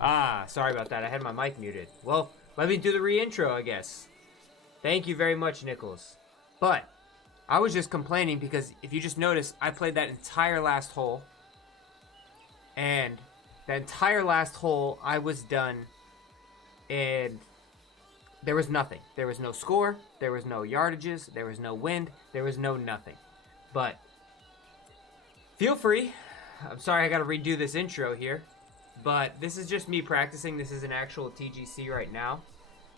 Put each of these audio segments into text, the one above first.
Ah, sorry about that. I had my mic muted. Well, let me do the re-intro, I guess. Thank you very much, Nichols. But I was just complaining because if you just notice, I played that entire last hole. And that entire last hole, I was done. And there was nothing. There was no score. There was no yardages. There was no wind. There was no nothing. But feel free. I'm sorry I got to redo this intro here. But this is just me practicing. This is an actual TGC right now.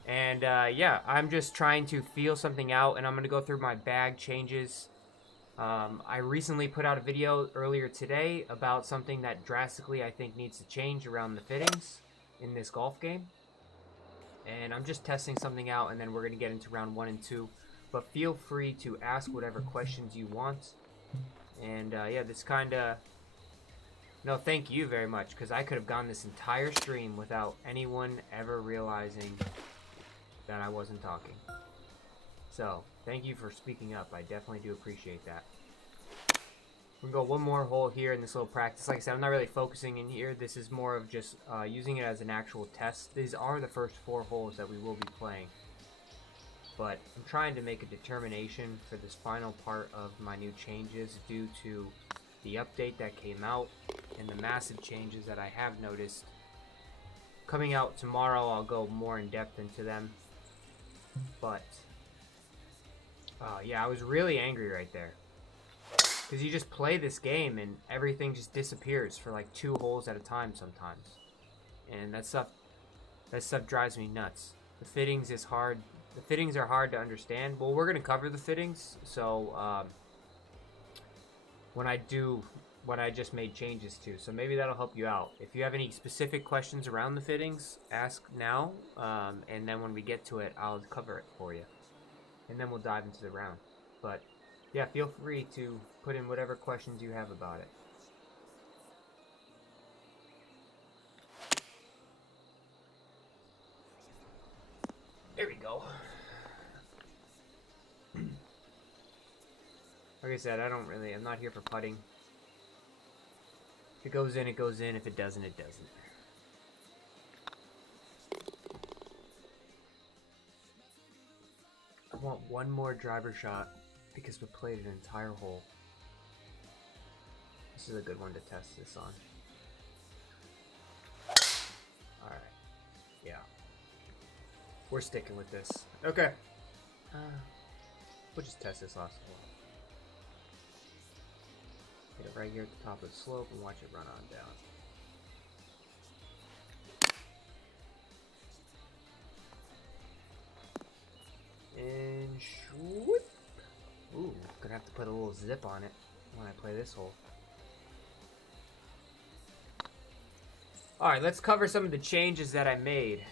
And yeah, I'm just trying to feel something out. And I'm going to go through my bag changes. I recently put out a video earlier today about something that drastically I think needs to change around the fittings in this golf game. And I'm just testing something out, and then we're going to get into round 1 and 2. But feel free to ask whatever questions you want. And yeah, this kind of... No, thank you very much, because I could have gone this entire stream without anyone ever realizing that I wasn't talking. So, thank you for speaking up. I definitely do appreciate that. We're going to go one more hole here in this little practice. Like I said, I'm not really focusing in here. This is more of just using it as an actual test. These are the first 4 holes that we will be playing. But I'm trying to make a determination for this final part of my new changes due to the update that came out and the massive changes that I have noticed. Coming out tomorrow, I'll go more in depth into them. But yeah, I was really angry right there. Because you just play this game and everything just disappears for like 2 holes at a time sometimes. And that stuff drives me nuts. The fittings is hard. The fittings are hard to understand. Well, we're going to cover the fittings. So when I do what I just made changes to. So maybe that'll help you out. If you have any specific questions around the fittings, ask now. And then when we get to it, I'll cover it for you. And then we'll dive into the round. But yeah, feel free to put in whatever questions you have about it. There we go. Like I said, I'm not here for putting. If it goes in, it goes in. If it doesn't, it doesn't. I want one more driver shot because we played an entire hole. This is a good one to test this on. Alright. Yeah. We're sticking with this. Okay. We'll just test this last hole. Get it right here at the top of the slope and watch it run on down. And swoop. Ooh, gonna have to put a little zip on it when I play this hole. Alright, let's cover some of the changes that I made.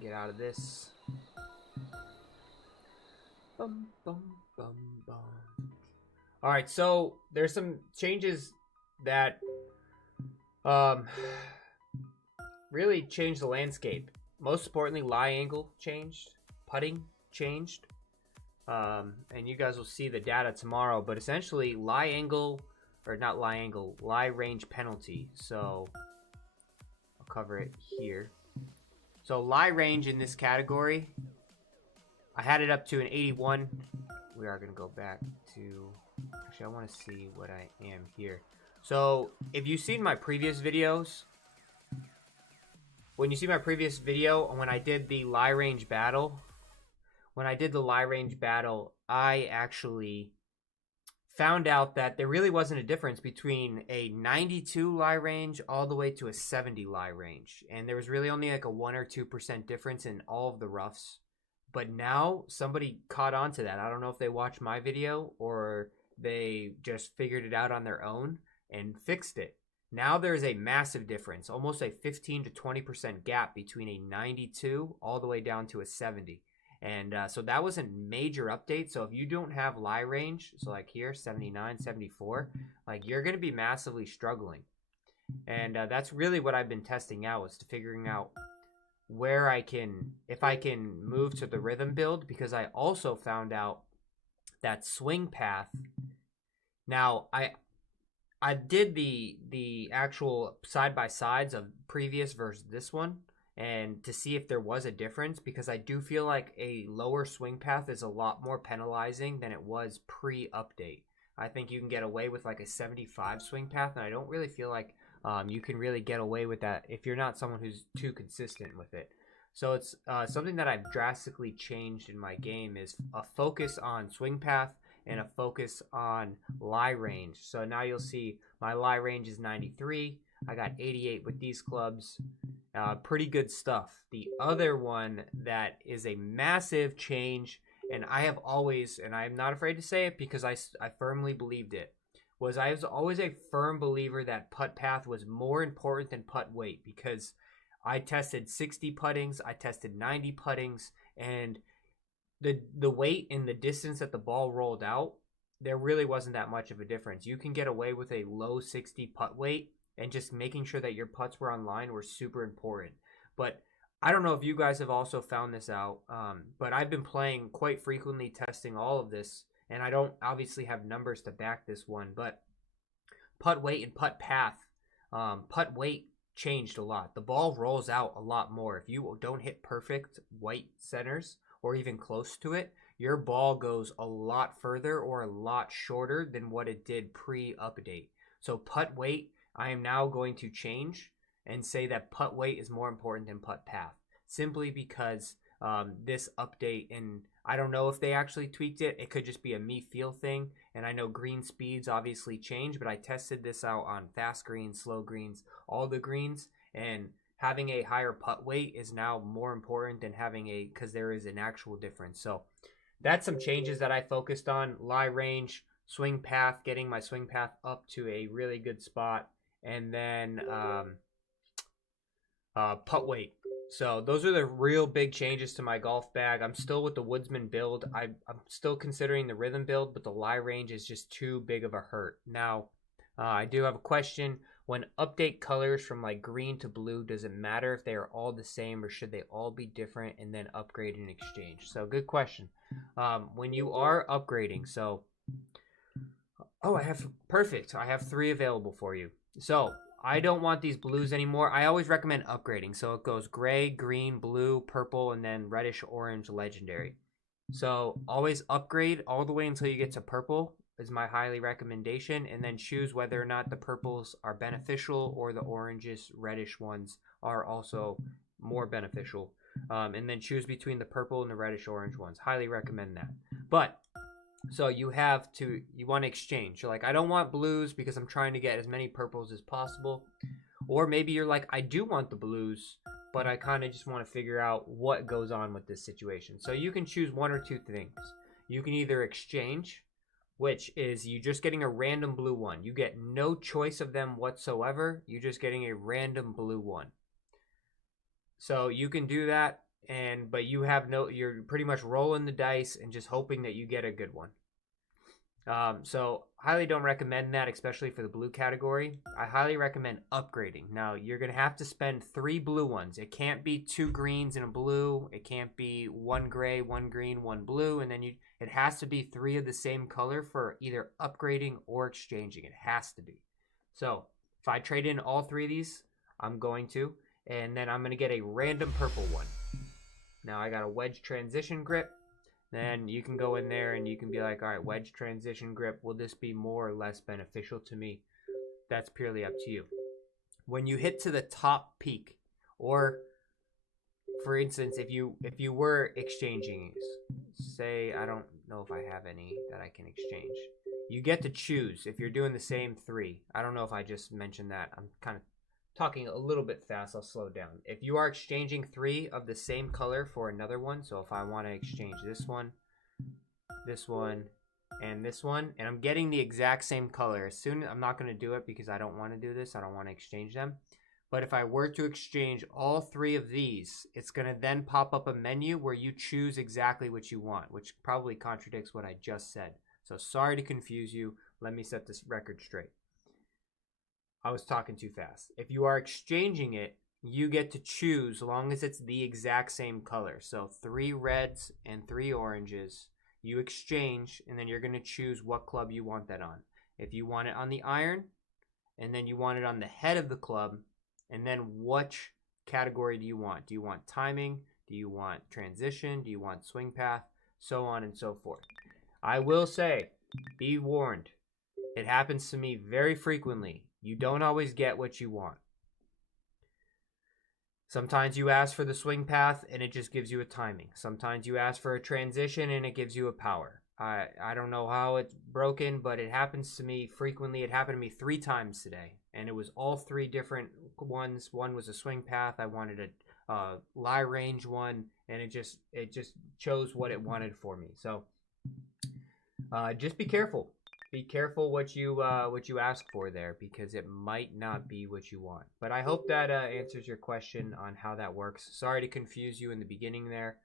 Get out of this. Bum, bum, bum, bum. Alright, so there's some changes that really changed the landscape. Most importantly, lie angle changed, putting changed, and you guys will see the data tomorrow. But essentially, lie range penalty. So I'll cover it here. So lie range in this category, I had it up to an 81. We are going to go back to, actually I want to see what I am here. So if you've seen my previous videos, when you see my previous video, when I did the lie range battle, I actually found out that there really wasn't a difference between a 92 lie range all the way to a 70 lie range. And there was really only like a 1 or 2% difference in all of the roughs. But now somebody caught on to that. I don't know if they watched my video or they just figured it out on their own and fixed it. Now there's a massive difference, almost a 15 to 20% gap between a 92 all the way down to a 70. And so that was a major update. So if you don't have lie range, so like here, 79, 74, like you're going to be massively struggling. And that's really what I've been testing out, is figuring out where if I can move to the rhythm build, because I also found out that swing path. Now, I did the actual side by sides of previous versus this one, and to see if there was a difference, because I do feel like a lower swing path is a lot more penalizing than it was pre-update. I think you can get away with like a 75 swing path, and I don't really feel like you can really get away with that if you're not someone who's too consistent with it. So it's something that I've drastically changed in my game is a focus on swing path and a focus on lie range. So now you'll see my lie range is 93. I got 88 with these clubs. Pretty good stuff. The other one that is a massive change, and I have always, and I'm not afraid to say it because I firmly believed it, was I was always a firm believer that putt path was more important than putt weight, because I tested 60 puttings, I tested 90 puttings, and the weight and the distance that the ball rolled out, there really wasn't that much of a difference. You can get away with a low 60 putt weight, and just making sure that your putts were on line were super important. But I don't know if you guys have also found this out, but I've been playing quite frequently, testing all of this, and I don't obviously have numbers to back this one, but putt weight and putt path, putt weight changed a lot. The ball rolls out a lot more. If you don't hit perfect white centers or even close to it, your ball goes a lot further or a lot shorter than what it did pre-update. So putt weight, I am now going to change and say that putt weight is more important than putt path, simply because this update, and I don't know if they actually tweaked it. It could just be a me feel thing. And I know green speeds obviously change, but I tested this out on fast greens, slow greens, all the greens, and having a higher putt weight is now more important than having a, because there is an actual difference. So that's some changes that I focused on: lie range, swing path, getting my swing path up to a really good spot, and then putt weight. So those are the real big changes to my golf bag. I'm still with the Woodsman build. I'm still considering the rhythm build, but the lie range is just too big of a hurt. Now, I do have a question. When update colors from like green to blue, does it matter if they are all the same, or should they all be different and then upgrade in exchange? So good question. When you are upgrading, so, oh, perfect. I have 3 available for you. So I don't want these blues anymore. I always recommend upgrading. So it goes gray, green, blue, purple, and then reddish orange legendary. So always upgrade all the way until you get to purple is my highly recommendation, and then choose whether or not the purples are beneficial or the oranges, reddish ones are also more beneficial. And then choose between the purple and the reddish orange ones. Highly recommend that. But so you want to exchange. You're like, I don't want blues because I'm trying to get as many purples as possible. Or maybe you're like, I do want the blues, but I kind of just want to figure out what goes on with this situation. So you can choose one or two things. You can either exchange, which is you just getting a random blue one. You get no choice of them whatsoever. You're just getting a random blue one. So you can do that, but you're pretty much rolling the dice and just hoping that you get a good one. So highly don't recommend that, especially for the blue category. I highly recommend upgrading. Now you're gonna have to spend 3 blue ones. It can't be 2 greens and a blue. It can't be 1 gray, 1 green, 1 blue, and then it has to be 3 of the same color for either upgrading or exchanging. It has to be. So if I trade in all 3 of these, I'm going to, and then I'm gonna get a random purple one. Now I got a wedge transition grip. Then you can go in there and you can be like, all right, wedge transition grip, will this be more or less beneficial to me? That's purely up to you. When you hit to the top peak, or for instance, if you were exchanging, say, I don't know if I have any that I can exchange. You get to choose if you're doing the same 3. I don't know if I just mentioned that. I'm kind of talking a little bit fast. I'll slow down. If you are exchanging 3 of the same color for another one, so if I want to exchange this one, and this one, and I'm getting the exact same color, I'm not going to do it because I don't want to do this. I don't want to exchange them. But if I were to exchange all 3 of these, it's going to then pop up a menu where you choose exactly what you want, which probably contradicts what I just said. So sorry to confuse you. Let me set this record straight. I was talking too fast. If you are exchanging it, you get to choose, as long as it's the exact same color. So 3 reds and 3 oranges. You exchange, and then you're going to choose what club you want that on. If you want it on the iron, and then you want it on the head of the club, and then which category do you want? Do you want timing? Do you want transition? Do you want swing path? So on and so forth. I will say, be warned, it happens to me very frequently. You don't always get what you want. Sometimes you ask for the swing path and it just gives you a timing. Sometimes you ask for a transition and it gives you a power. I don't know how it's broken, but it happens to me frequently. It happened to me 3 times today, and it was all 3 different ones. One was a swing path. I wanted a lie range one, and it just chose what it wanted for me. So just be careful. Be careful what you ask for there, because it might not be what you want. But I hope that answers your question on how that works. Sorry to confuse you in the beginning there,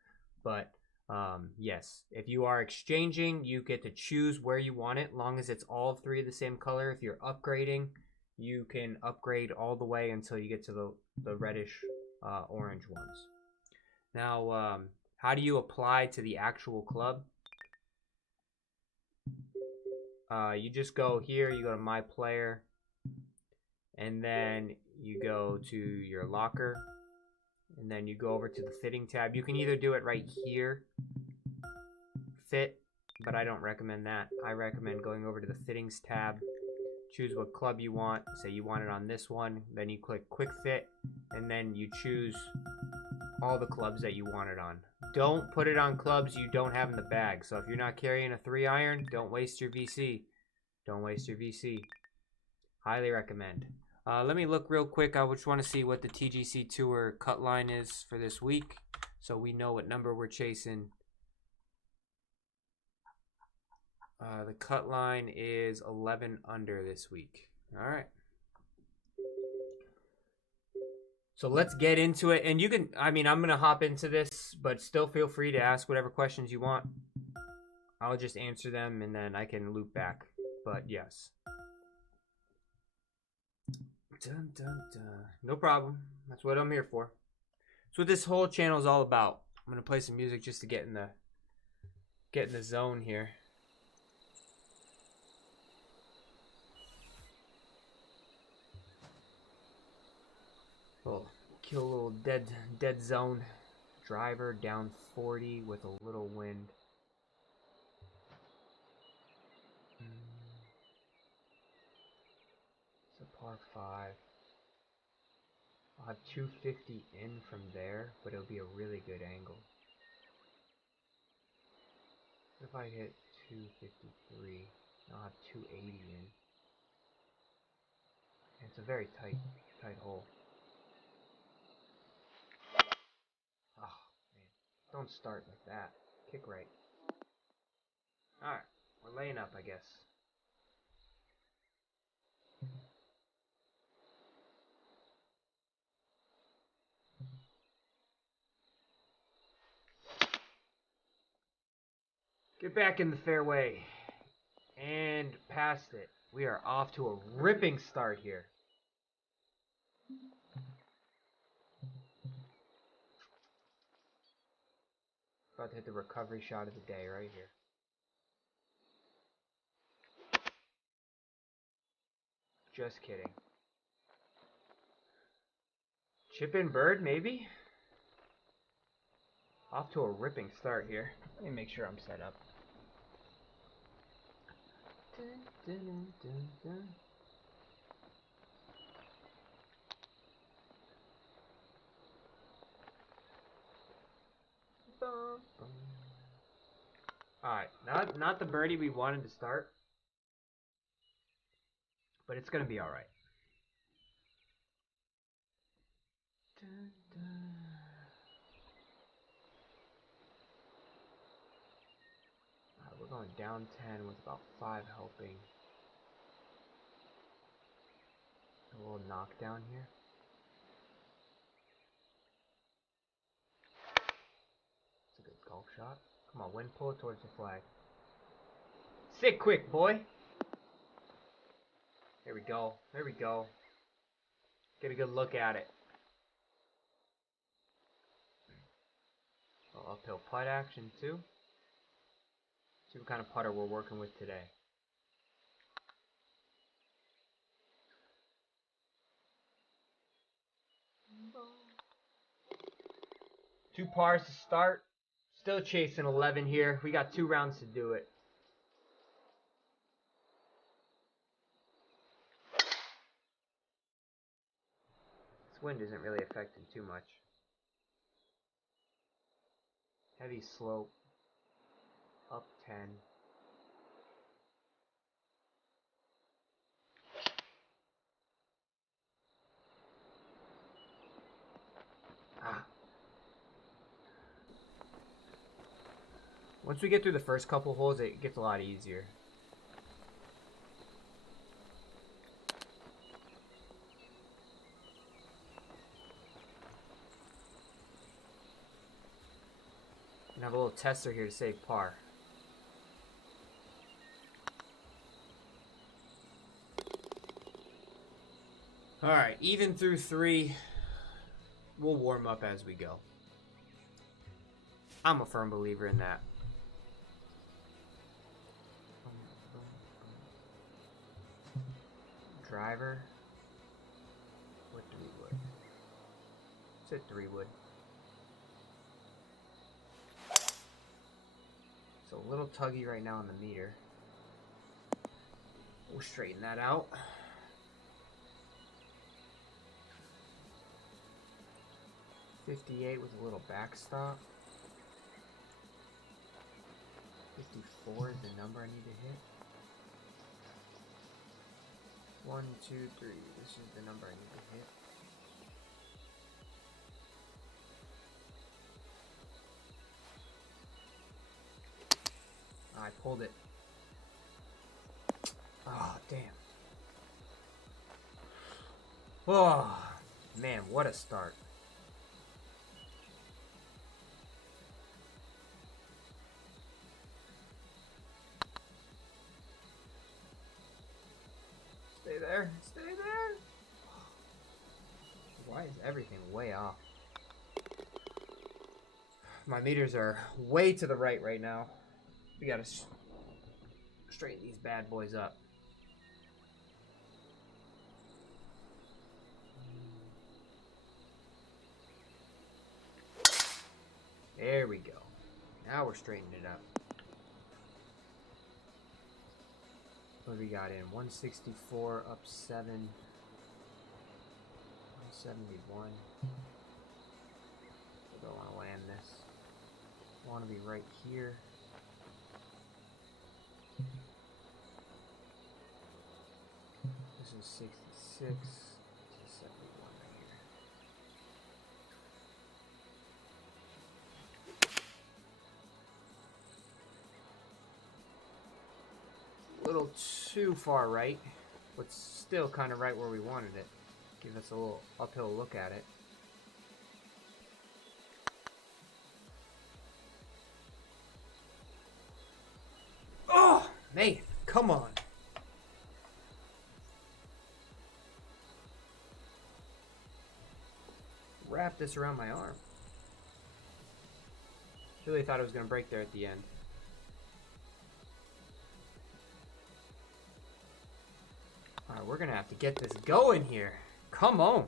but yes, if you are exchanging, you get to choose where you want it, long as it's all 3 of the same color. If you're upgrading, you can upgrade all the way until you get to the reddish orange ones. Now, how do you apply to the actual club? You just go here, you go to My Player, and then you go to your locker, and then you go over to the fitting tab. You can either do it right here, fit, but I don't recommend that. I recommend going over to the fittings tab, choose what club you want. Say you want it on this one, then you click quick fit, and then you choose all the clubs that you want it on. Don't put it on clubs you don't have in the bag. So if you're not carrying a 3-iron, don't waste your VC. Don't waste your VC. Highly recommend. Let me look real quick. I just want to see what the TGC Tour cut line is for this week, so we know what number we're chasing. The cut line is 11 under this week. All right. So let's get into it. And you can, I'm going to hop into this, but still feel free to ask whatever questions you want. I'll just answer them and then I can loop back. But yes. Dun, dun, dun. No problem. That's what I'm here for. That's what this whole channel is all about. I'm going to play some music just to get in the zone here. Kill a little dead zone. Driver down 40 with a little wind. It's a par 5. I'll have 250 in from there, but it'll be a really good angle. What if I hit 253? I'll have 280 in. And it's a very tight hole. Oh, man. Don't start like that. Kick right. Alright. We're laying up, I guess. Get back in the fairway. And past it. We are off to a ripping start here. About to hit the recovery shot of the day right here. Just kidding. Chip in bird, maybe? Off to a ripping start here. Let me make sure I'm set up. Dun, dun, dun, dun. Alright, not the birdie we wanted to start, but it's gonna be alright. We're going down 10 with about 5 helping. A little knockdown here. It's a good golf shot. Come on, wind, pull it towards the flag. Sit quick, boy. There we go. There we go. Get a good look at it. Oh, uphill putt action too. See what kind of putter we're working with today. 2 pars to start. Still chasing 11 here. We got 2 rounds to do it. This wind isn't really affecting too much. Heavy slope. Up 10. Once we get through the first couple holes, it gets a lot easier. And have a little tester here to save par. Alright, even through 3. We'll warm up as we go. I'm a firm believer in that. Driver. What 3 wood? Let's hit 3 wood. So a little tuggy right now on the meter. We'll straighten that out. .58 with a little backstop. 54 is the number I need to hit. 1, 2, 3. This is the number I need to hit. I pulled it. Oh, damn. Oh, man, what a start. Stay there. Stay there. Why is everything way off? My meters are way to the right now. We gotta straighten these bad boys up. There we go. Now we're straightening it up. What do we got in? 164 up 7. 171. I don't want to land this. I want to be right here. This is 66 to 71 right here. A little too far right, but still kind of right where we wanted it. Give us a little uphill look at it. Oh, man, come on. Wrap this around my arm. Really thought it was going to break there at the end. Alright, we're going to have to get this going here. Come on.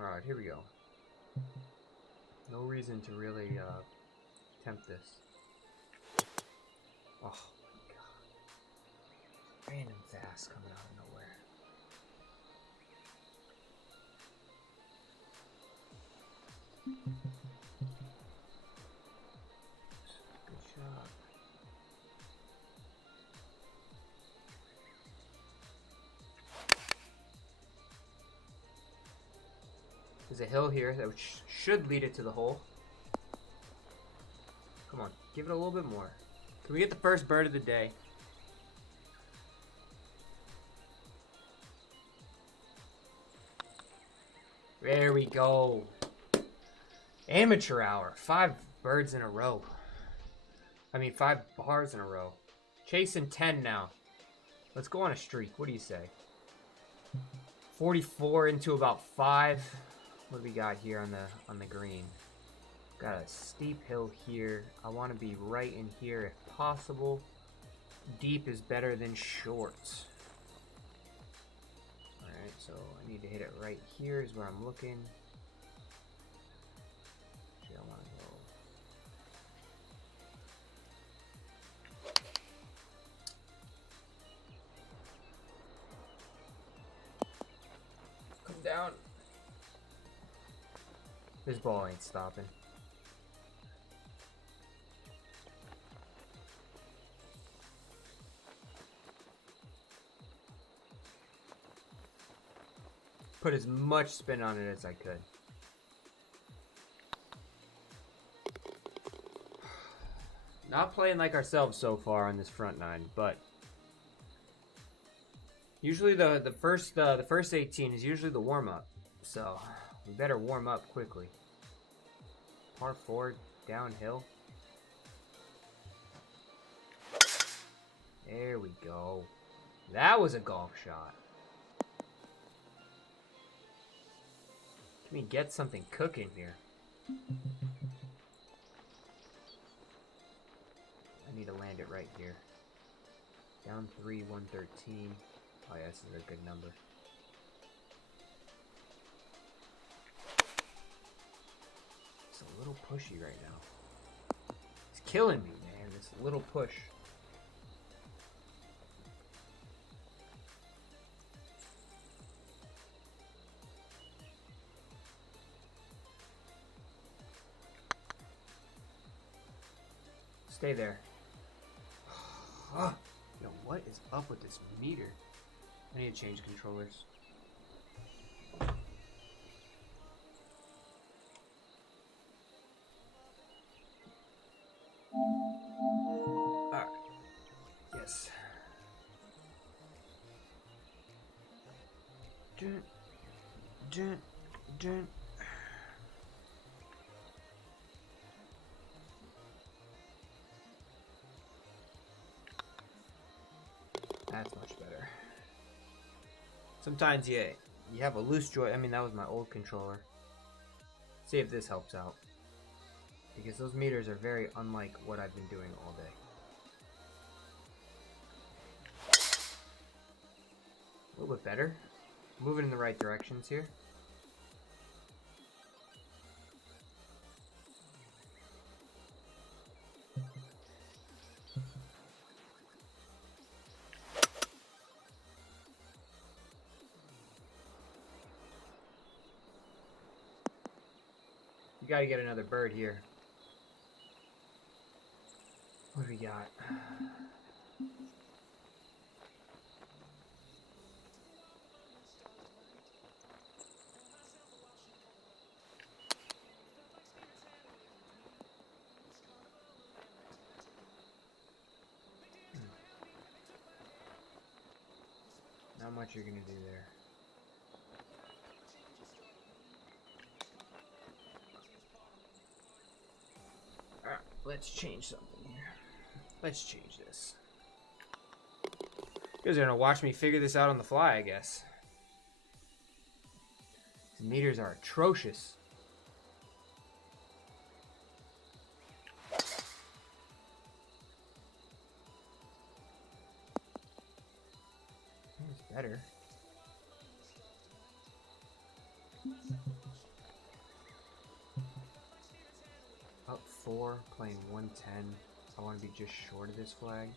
Alright, here we go. No reason to really tempt this. Oh my god. Random fast coming out of nowhere. Good shot. There's a hill here that should lead it to the hole. Come on, give it a little bit more. Can we get the first bird of the day? There we go. Amateur hour. 5 birds in a row. I mean, 5 bars in a row. Chasing 10 now. Let's go on a streak. What do you say? 44 into about 5. What do we got here on the green? Got a steep hill here. I want to be right in here if possible. deep is better than short. Alright, so I need to hit it right here is where I'm looking. Actually, I want to go. Come down. This ball ain't stopping. Put as much spin on it as I could. Not playing like ourselves so far on this front nine, but usually the first 18 is usually the warm up, so we better warm up quickly. Par 4 downhill. There we go. That was a golf shot. Can we get something cooking here? I need to land it right here. Down 3, 113. Oh yeah, this is a good number. It's a little pushy right now. It's killing me, man. This little push. Stay there. Yo, what is up with this meter? I need to change controllers. Alright. Yes. Dun, dun, dun. That's much better. Sometimes you have a loose joint. I mean, that was my old controller. See if this helps out. Because those meters are very unlike what I've been doing all day. A little bit better. Moving in the right directions here. You gotta get another bird here. What do we got? Not much you're gonna do there. Alright, let's change something here. Let's change this. You guys are gonna watch me figure this out on the fly, I guess. These meters are atrocious. It's better. Up 4, playing 110. I want to be just short of this flag.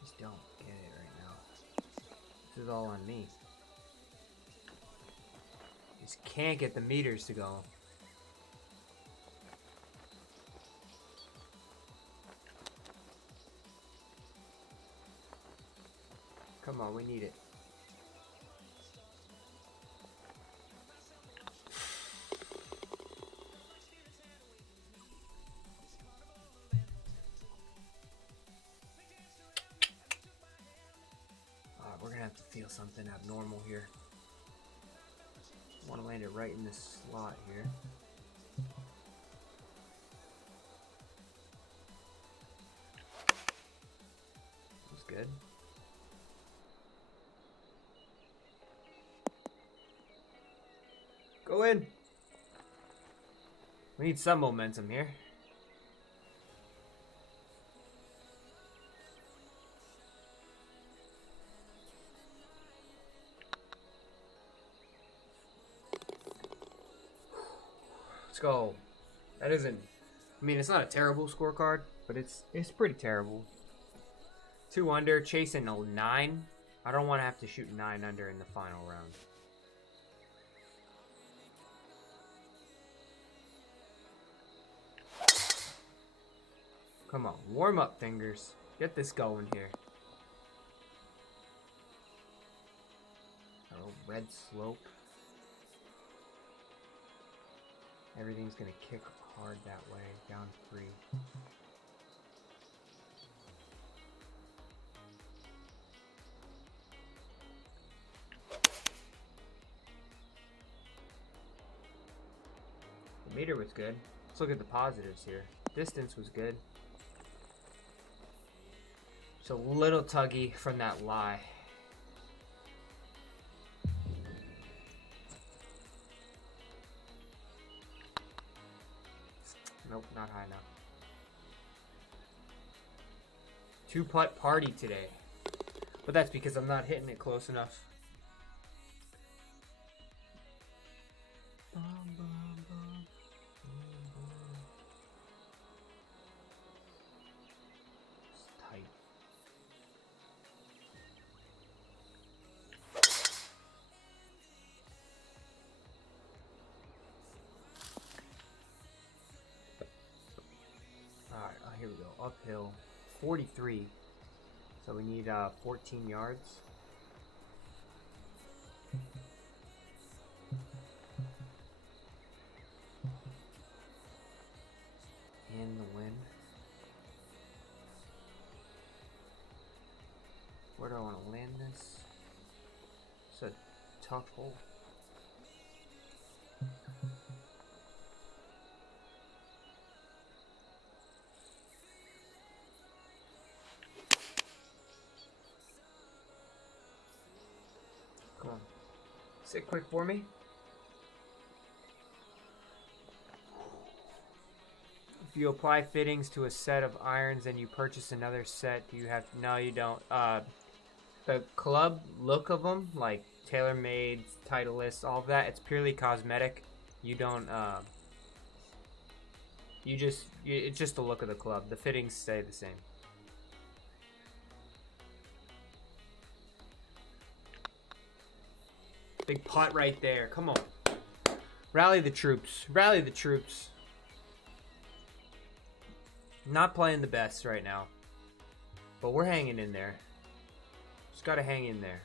Just don't get it right now. This is all on me. Just can't get the meters to go. Come on, we need it. We're gonna have to feel something abnormal here. I want to land it right in this slot here. That's good. Go in. We need some momentum here. go. That isn't... I mean, it's not a terrible scorecard, but it's pretty terrible. 2 under, chasing a 9. I don't want to have to shoot 9 under in the final round. Come on, warm up, fingers. Get this going here. Oh, red slope. Everything's gonna kick hard that way. Down 3. The meter was good. Let's look at the positives here. Distance was good. It's a little tuggy from that lie. Nope, not high enough. 2-putt party today. But that's because I'm not hitting it close enough. It's tight. Alright, here we go. Uphill. 43. So we need 14 yards. In the wind. Where do I want to land this? It's a tough hole. Come on. Sit quick for me. If you apply fittings to a set of irons and you purchase another set, do you have... No, you don't. The club look of them, like TaylorMade, Titleist, all of that, it's purely cosmetic. You don't, it's just the look of the club. The fittings stay the same. Big putt right there. Come on. Rally the troops. Rally the troops. Not playing the best right now. But we're hanging in there. Just gotta hang in there.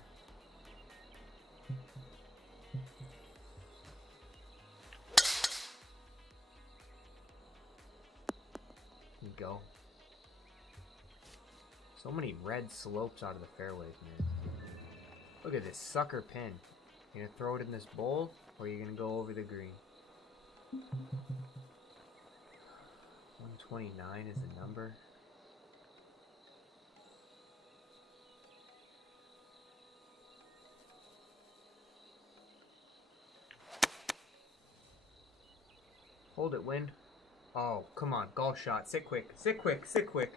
There you go. So many red slopes out of the fairways, man. Look at this sucker pin. You gonna throw it in this bowl, or are you gonna go over the green? 129 is the number. Hold it, wind. Oh, come on, golf shot. Sit quick, sit quick, sit quick.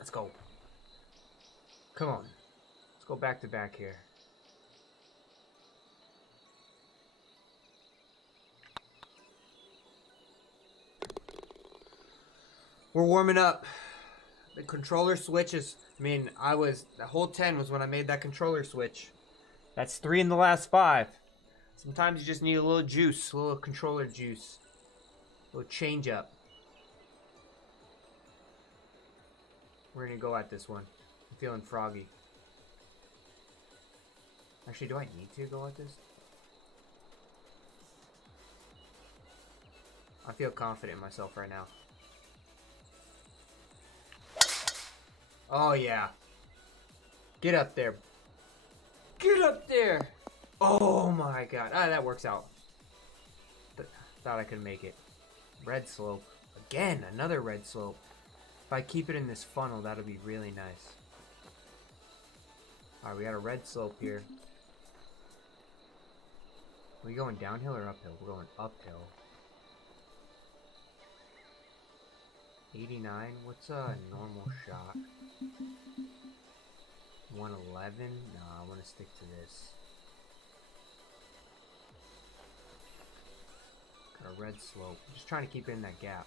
Let's go. Come on. Let's go back to back here. We're warming up. The controller switches. I mean, the whole 10 was when I made that controller switch. That's 3 in the last 5. Sometimes you just need a little juice, a little controller juice. A little change up. We're gonna go at this one. I'm feeling froggy. Actually, do I need to go at this? I feel confident in myself right now. Oh, yeah. Get up there. Get up there. Oh, my God. Ah, that works out. Thought I could make it. Red slope. Again, another red slope. If I keep it in this funnel, that'll be really nice. Alright, we got a red slope here. Are we going downhill or uphill? We're going uphill. 89. What's a normal shot? 111? No, I want to stick to this. a red slope. Just trying to keep it in that gap.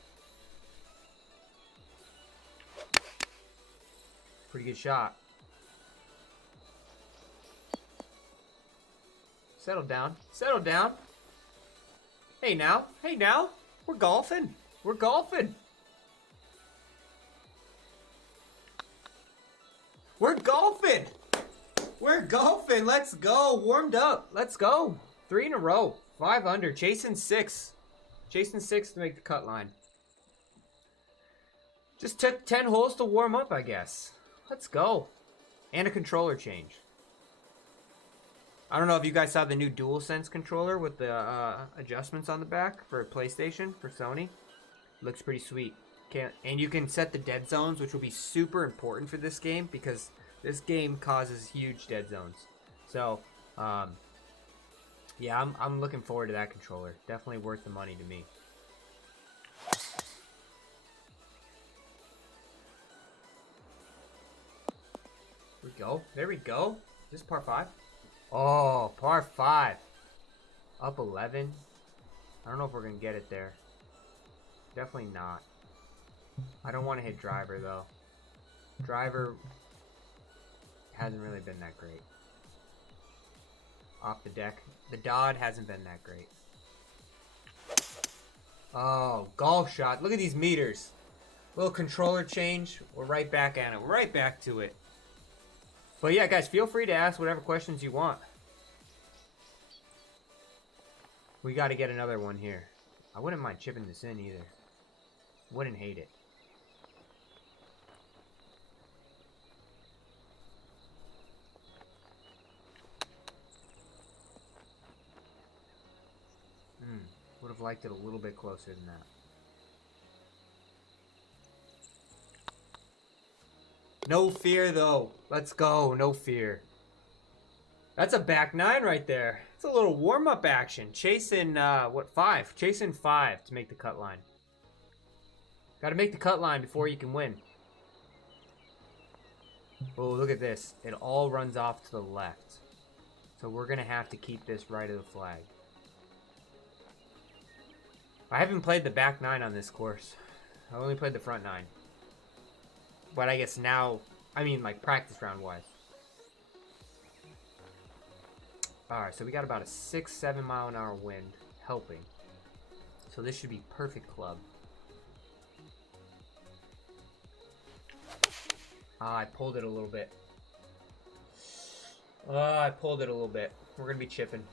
Pretty good shot. Settle down. Settle down. Hey now. Hey now. We're golfing. We're golfing. We're golfing. We're golfing. Let's go. Warmed up. Let's go. 3 in a row. 5 under. Chasing 6. Chasing 6 to make the cut line. Just took 10 holes to warm up, I guess. Let's go. And a controller change. I don't know if you guys saw the new DualSense controller with the adjustments on the back for PlayStation, for Sony. Looks pretty sweet. And you can set the dead zones, which will be super important for this game because this game causes huge dead zones. So, yeah, I'm looking forward to that controller. Definitely worth the money to me. There we go. There we go. Is this par 5? Oh, par 5. Up 11. I don't know if we're going to get it there. Definitely not. I don't want to hit driver, though. Driver hasn't really been that great. Off the deck. The Dodd hasn't been that great. Oh, golf shot. Look at these meters. Little controller change. We're right back at it. We're right back to it. But yeah, guys, feel free to ask whatever questions you want. We got to get another one here. I wouldn't mind chipping this in either. Wouldn't hate it. Would have liked it a little bit closer than that. No fear, though. Let's go. No fear. That's a back 9 right there. It's a little warm-up action. Chasing, what, 5? Chasing 5 to make the cut line. Got to make the cut line before you can win. Oh, look at this. It all runs off to the left. So we're going to have to keep this right of the flag. I haven't played the back 9 on this course. I only played the front 9. But I guess now, I mean like practice round wise. Alright, so we got about a 6-7 mile an hour wind helping. So this should be perfect club. Ah, I pulled it a little bit. I pulled it a little bit. We're going to be chipping.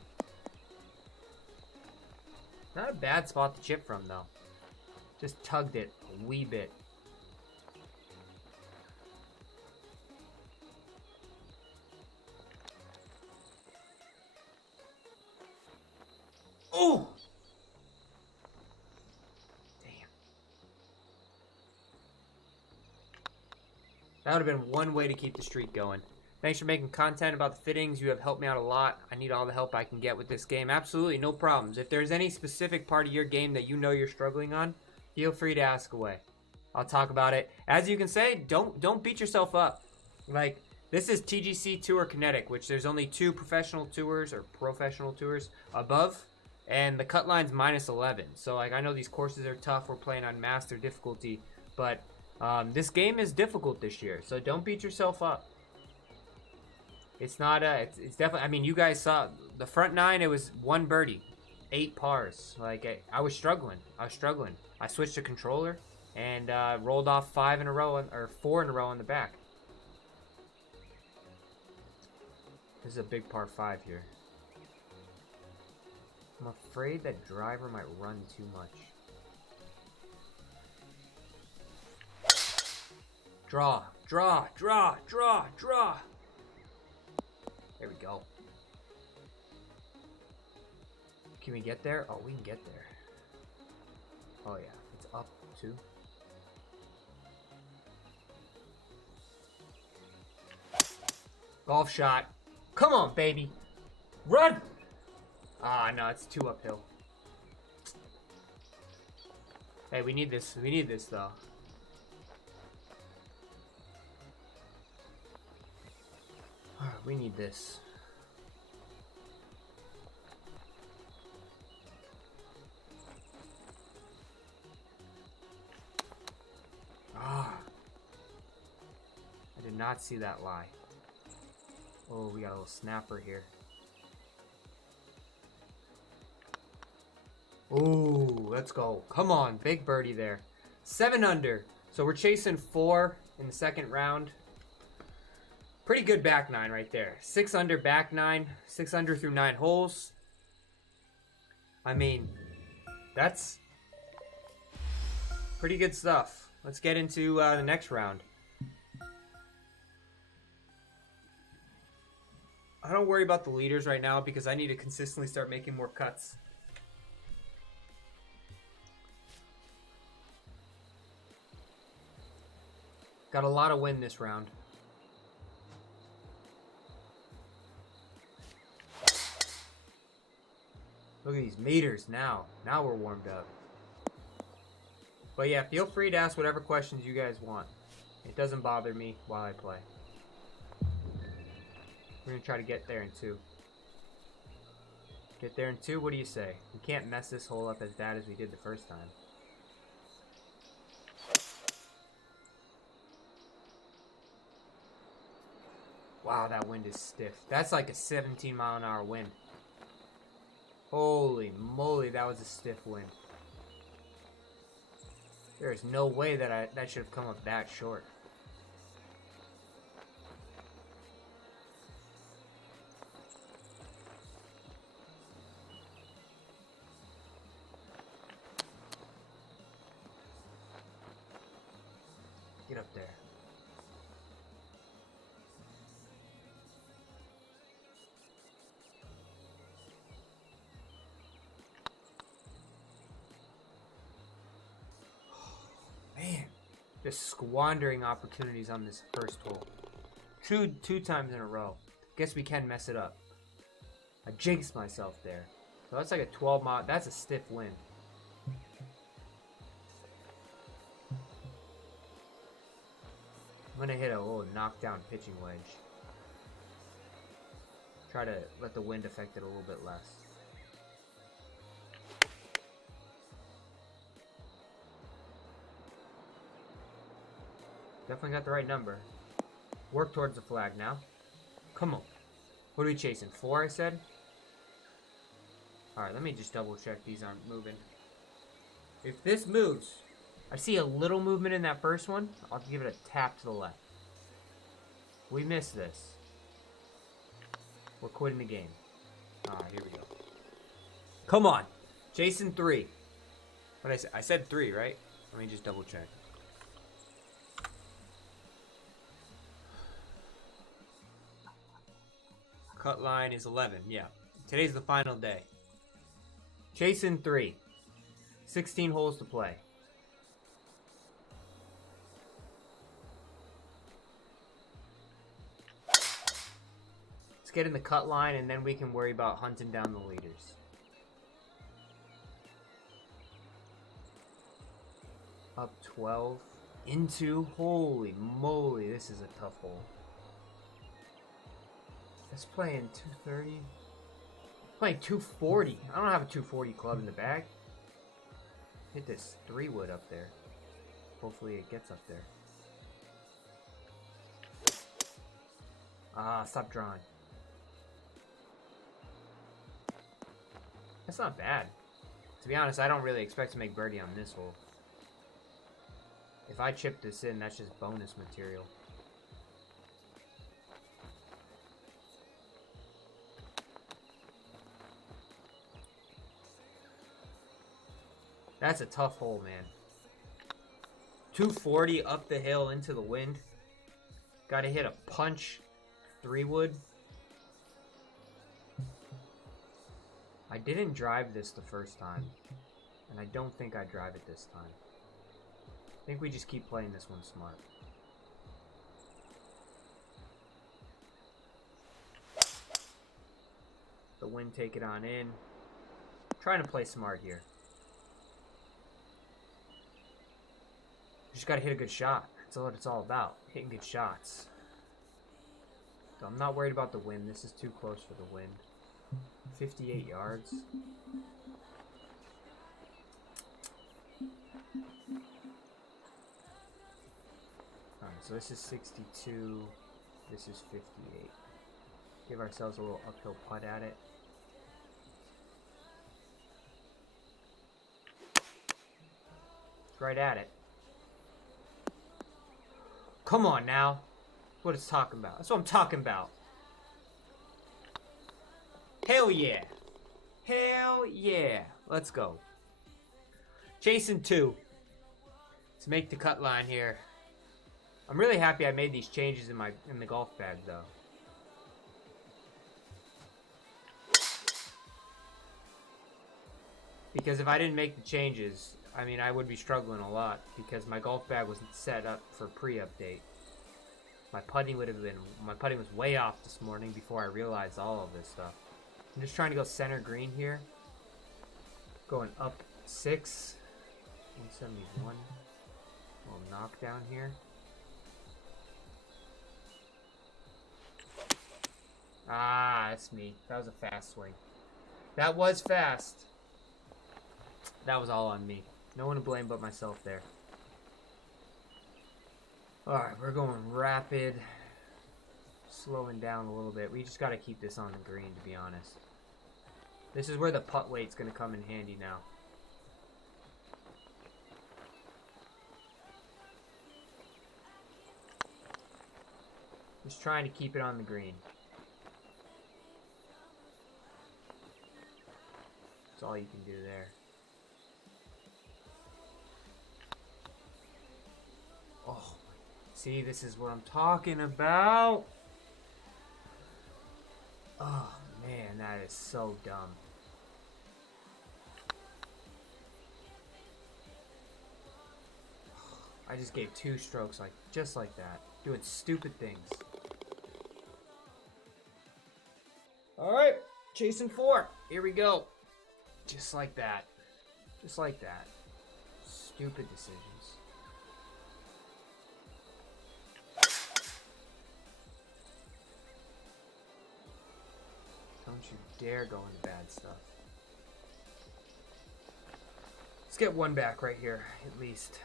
Not a bad spot to chip from, though. Just tugged it a wee bit. Oh! Damn. That would have been one way to keep the streak going. Thanks for making content about the fittings. You have helped me out a lot. I need all the help I can get with this game. Absolutely, no problems. If there's any specific part of your game that you know you're struggling on, feel free to ask away. I'll talk about it. As you can say, don't beat yourself up. Like, this is TGC Tour Kinetic, which there's only 2 professional tours or professional tours above, and the cut line's -11. So, like, I know these courses are tough. We're playing on master difficulty, but this game is difficult this year, so don't beat yourself up. It's not it's definitely, I mean, you guys saw the front 9, it was 1 birdie, 8 pars. Like, I was struggling. I switched to controller and rolled off 5 in a row, or 4 in a row on the back. This is a big par 5 here. I'm afraid that driver might run too much. Draw, draw, draw, draw, draw. There we go. Can we get there? Oh, we can get there. Oh yeah, it's up 2. Golf shot. Come on, baby. Run! Ah, no, it's 2 uphill. Hey, we need this. We need this, though. Alright, we need this. Did not see that lie. Oh, we got a little snapper here. Ooh, let's go. Come on, big birdie there. 7 under. So we're chasing 4 in the second round. Pretty good back 9 right there. 6 under, back 9. 6 under through 9 holes. I mean, that's pretty good stuff. Let's get into the next round. I don't worry about the leaders right now because I need to consistently start making more cuts. Got a lot of wind this round. Look at these meters now. Now we're warmed up. But yeah, feel free to ask whatever questions you guys want. It doesn't bother me while I play. We're gonna try to get there in 2. Get there in 2, what do you say? We can't mess this hole up as bad as we did the first time. Wow, that wind is stiff. That's like a 17-mile-an-hour wind. Holy moly, that was a stiff wind. There is no way that that should have come up that short. Get up there. Man, just squandering opportunities on this first hole. Two times in a row. Guess we can mess it up. I jinxed myself there. So that's like a 12 mile. That's a stiff wind. I'm gonna hit a little knockdown pitching wedge. Try to let the wind affect it a little bit less. Definitely got the right number. Work towards the flag now. Come on. What are we chasing? 4, I said? Alright, let me just double check these aren't moving. If this moves, I see a little movement in that first one. I'll give it a tap to the left. We missed this. We're quitting the game. Alright, here we go. Come on. Chasing 3. What did I say? I said 3, right? Let me just double check. Cut line is 11, yeah. Today's the final day. Chasing 3. 16 holes to play. Let's get in the cut line and then we can worry about hunting down the leaders. Up 12. Into. Holy moly, this is a tough hole. Let's play in 230. Playing 240. I don't have a 240 club in the bag. Hit this 3-wood up there. Hopefully it gets up there. Ah, stop drawing. That's not bad. To be honest, I don't really expect to make birdie on this hole. If I chip this in, that's just bonus material. That's a tough hole, man. 240 up the hill into the wind. Gotta hit a punch 3-wood. I didn't drive this the first time. And I don't think I drive it this time. I think we just keep playing this one smart. The wind, take it on in. Trying to play smart here. Just gotta hit a good shot. That's what it's all about. Hitting good shots. So I'm not worried about the wind. This is too close for the wind. 58 yards. Alright, So this is 62. This is 58. Give ourselves a little uphill putt at it. It's right at it. Come on now. What it's talking about. That's what I'm talking about. Hell yeah. Hell yeah. Let's go. Chasing 2. Let's make the cut line here. I'm really happy I made these changes in the golf bag though. Because if I didn't make the changes, I mean, I would be struggling a lot because my golf bag wasn't set up for pre-update. My putting was way off this morning before I realized all of this stuff. I'm just trying to go center green here. Going up 6. 171. Little knockdown here. Ah, that's me. That was a fast swing. That was fast. That was all on me. No one to blame but myself there. Alright, we're going rapid. Slowing down a little bit. We just got to keep this on the green, to be honest. This is where the putt weight's going to come in handy now. Just trying to keep it on the green. That's all you can do there. Oh, see, this is what I'm talking about. Oh, man, that is so dumb. I just gave 2 strokes just like that. Doing stupid things. Alright, chasing 4. Here we go. Just like that. Just like that. Stupid decisions. Don't you dare go into bad stuff. Let's get 1 back right here, at least.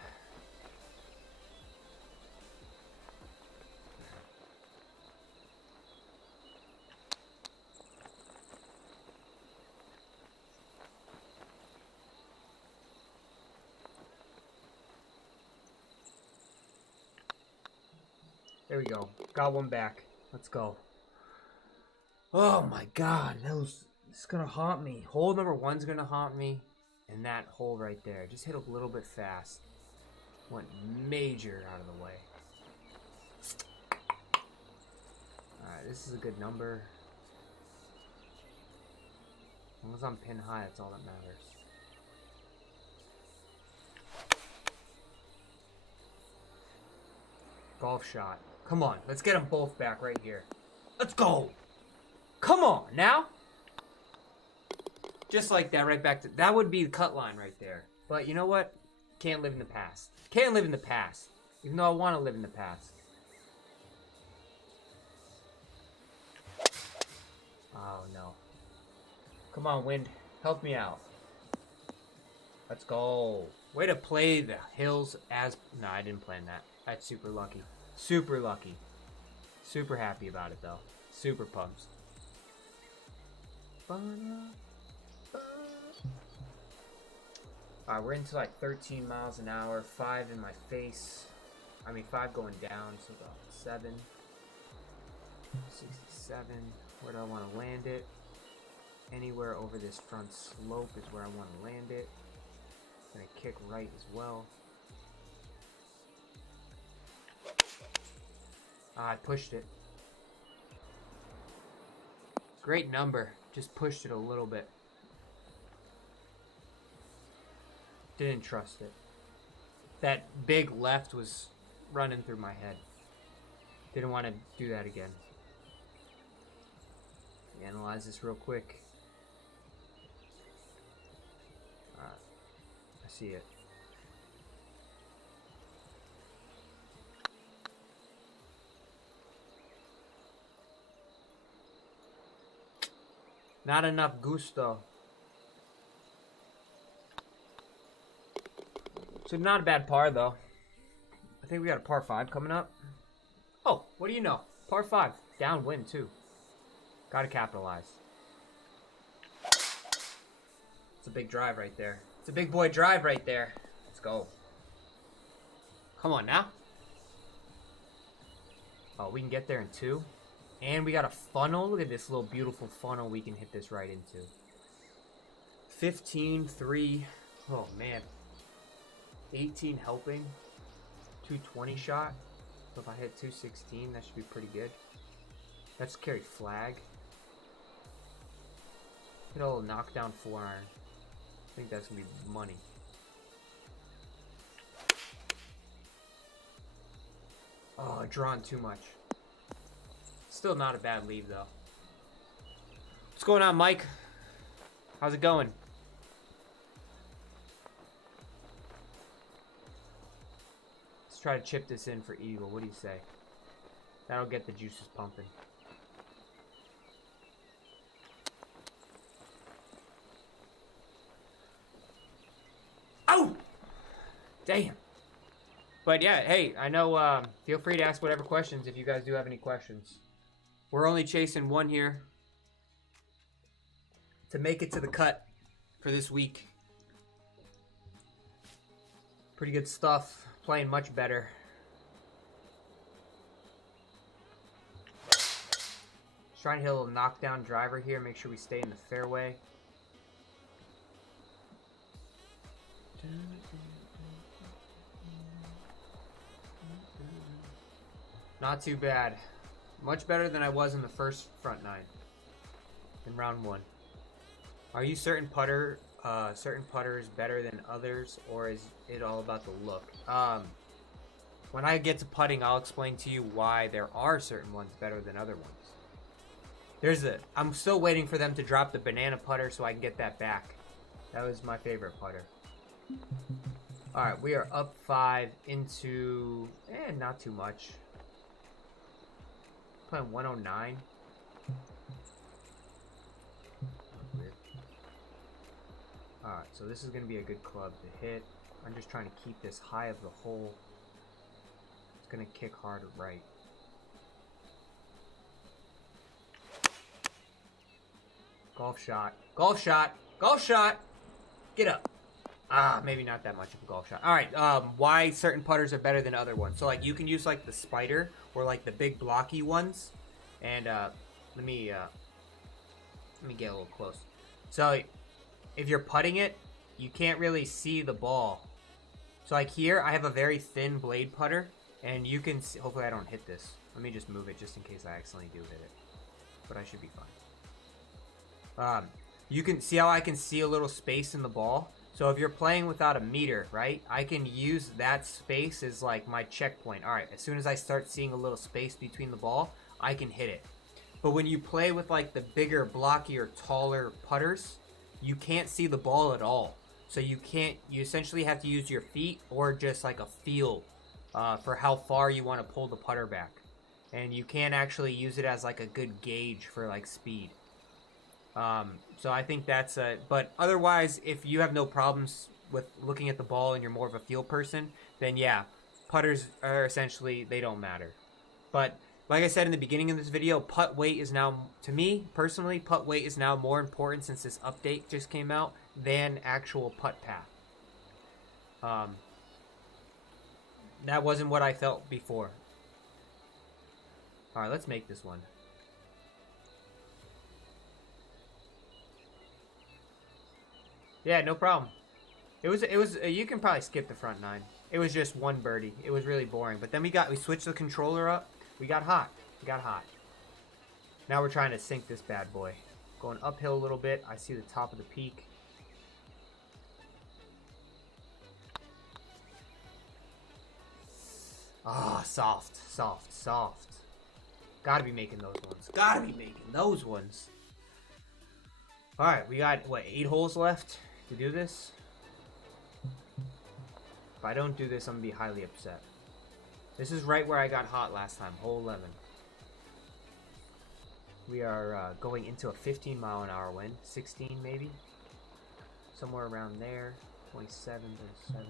There we go. Got 1 back. Let's go. Oh my god, it's gonna haunt me. Hole number 1's gonna haunt me. And that hole right there. Just hit a little bit fast. Went major out of the way. Alright, this is a good number. As long as I'm pin high, that's all that matters. Golf shot. Come on, let's get them both back right here. Let's go! Come on, now! Just like that, right back to... That would be the cut line right there. But you know what? Can't live in the past. Can't live in the past. Even though I want to live in the past. Oh, no. Come on, wind. Help me out. Let's go. Way to play the hills as... No, I didn't plan that. That's super lucky. Super lucky. Super happy about it, though. Super pumped. Alright, we're into like 13 miles an hour. 5 in my face. I mean, 5 going down, so about 7. 67. Where do I want to land it? Anywhere over this front slope is where I want to land it. Gonna kick right as well. I pushed it. Great number. Just pushed it a little bit. Didn't trust it. That big left was running through my head. Didn't want to do that again. Analyze this real quick. I see it. Not enough gusto. So not a bad par though. I think we got a par 5 coming up. Oh, what do you know? Par 5. Downwind, too. Gotta capitalize. It's a big drive right there. It's a big boy drive right there. Let's go. Come on now. Oh, we can get there in 2. And we got a funnel. Look at this little beautiful funnel we can hit this right into. 15, 3. Oh, man. 18 helping. 220 shot. So if I hit 216, that should be pretty good. Let's carry flag. Hit a little knockdown 4-iron. I think that's going to be money. Oh, drawn too much. Still not a bad lead, though. What's going on, Mike? How's it going? Let's try to chip this in for eagle. What do you say? That'll get the juices pumping. Oh! Damn. But yeah, hey, I know, feel free to ask whatever questions if you guys do have any questions. We're only chasing one here to make it to the cut for this week. Pretty good stuff. Playing much better. Just trying to hit a little knockdown driver here. Make sure we stay in the fairway. Not too bad. Much better than I was in the first front 9 in round 1. Are you certain putters better than others, or is it all about the look? When I get to putting, I'll explain to you why there are certain ones better than other ones. I'm still waiting for them to drop the banana putter so I can get that back. That was my favorite putter. Alright, we are up 5 into, not too much. Playing 109. Weird. Alright, so this is going to be a good club to hit. I'm just trying to keep this high of the hole. It's going to kick hard right. Golf shot. Golf shot. Golf shot. Get up. Maybe not that much of a golf shot. Alright, why certain putters are better than other ones. So, like, you can use, like, the spider or, like, the big blocky ones. And, let me get a little close. So, if you're putting it, you can't really see the ball. So, like, here, I have a very thin blade putter. And you can see, hopefully I don't hit this. Let me just move it just in case I accidentally do hit it. But I should be fine. You can see how I can see a little space in the ball. So if you're playing without a meter, right, I can use that space as like my checkpoint. All right, as soon as I start seeing a little space between the ball, I can hit it. But when you play with like the bigger, blockier, taller putters, you can't see the ball at all. So you essentially have to use your feet or just like a feel for how far you want to pull the putter back. And you can't actually use it as like a good gauge for like speed. So I think that's but otherwise, if you have no problems with looking at the ball and you're more of a feel person, then yeah, putters are essentially, they don't matter. But like I said in the beginning of this video, putt weight is now, to me personally, putt weight is now more important since this update just came out than actual putt path. That wasn't what I felt before. Alright, let's make this one. Yeah, no problem. It was. You can probably skip the front 9. It was just one birdie. It was really boring. But then we switched the controller up. We got hot. Now we're trying to sink this bad boy. Going uphill a little bit. I see the top of the peak. Ah, soft. Gotta be making those ones. Alright, we got, what, 8 holes left to do this? If I don't do this, I'm going to be highly upset. This is right where I got hot last time, hole 11. We are going into a 15-mile-an-hour wind, 16 maybe? Somewhere around there, 27, 37.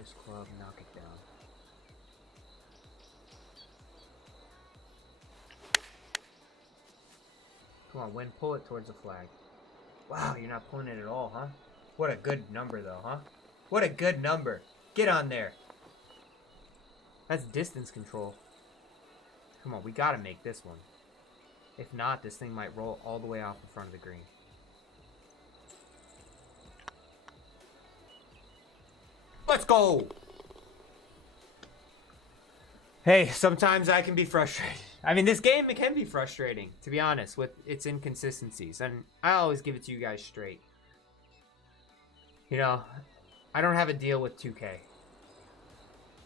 This club, knock it down. Come on, Win, pull it towards the flag. Wow, you're not pulling it at all, huh? What a good number, though, huh? What a good number. Get on there. That's distance control. Come on, we gotta make this one. If not, this thing might roll all the way off the front of the green. Let's go! Hey, sometimes I can be frustrated. I mean, this game, it can be frustrating, to be honest, with its inconsistencies. And I always give it to you guys straight. You know, I don't have a deal with 2K.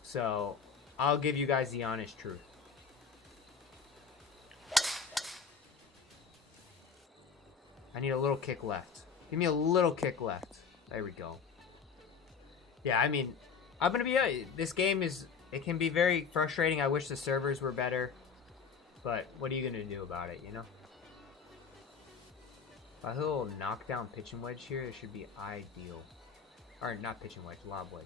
So, I'll give you guys the honest truth. I need a little kick left. Give me a little kick left. There we go. Yeah, I mean, I'm going to be... this game is... It can be very frustrating. I wish the servers were better. But what are you going to do about it, you know? A little knockdown pitching wedge here, it should be ideal. Or not pitching wedge, lob wedge.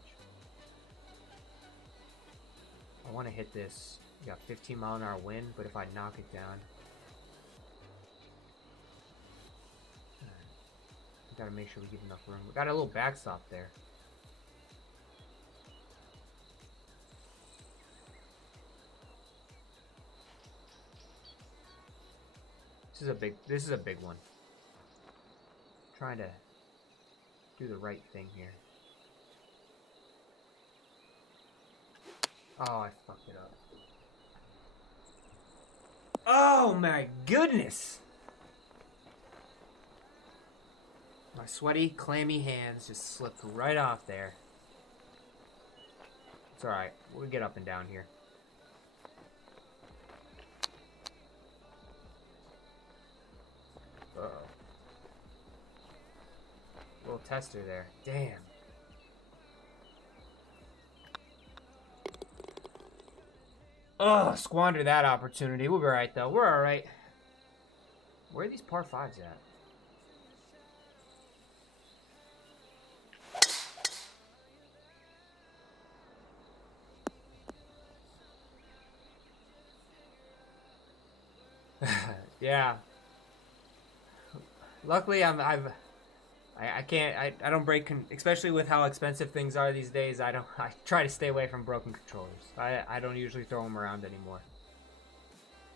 I want to hit this. You got 15-mile-an-hour wind, but if I knock it down... Gotta make sure we give enough room. We got a little backstop there. This is a big one. Trying to do the right thing here. Oh, I fucked it up. Oh my goodness! My sweaty, clammy hands just slipped right off there. It's alright. We'll get up and down here. Uh-oh. Little tester there. Damn. Oh, squander that opportunity. We'll be alright, though. We're alright. Where are these par 5s at? Yeah. Luckily, I don't break, especially with how expensive things are these days. I try to stay away from broken controllers. I don't usually throw them around anymore.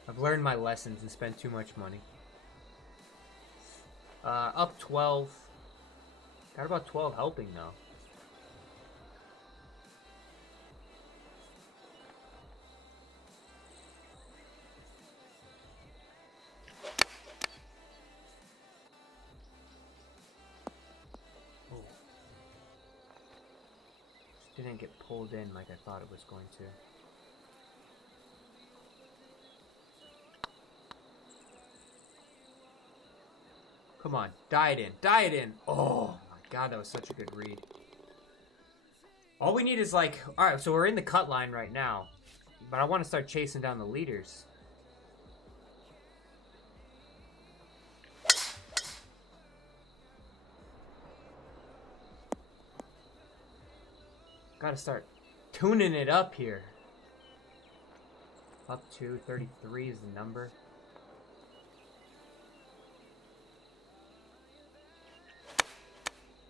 I've learned my lessons and spent too much money. Up 12. Got about 12 helping though. Didn't get pulled in like I thought it was going to. Come on, die it in. Oh my god, that was such a good read. All we need is like, alright, so we're in the cut line right now, but I want to start chasing down the leaders. Gotta start tuning it up here. Up to 33 is the number.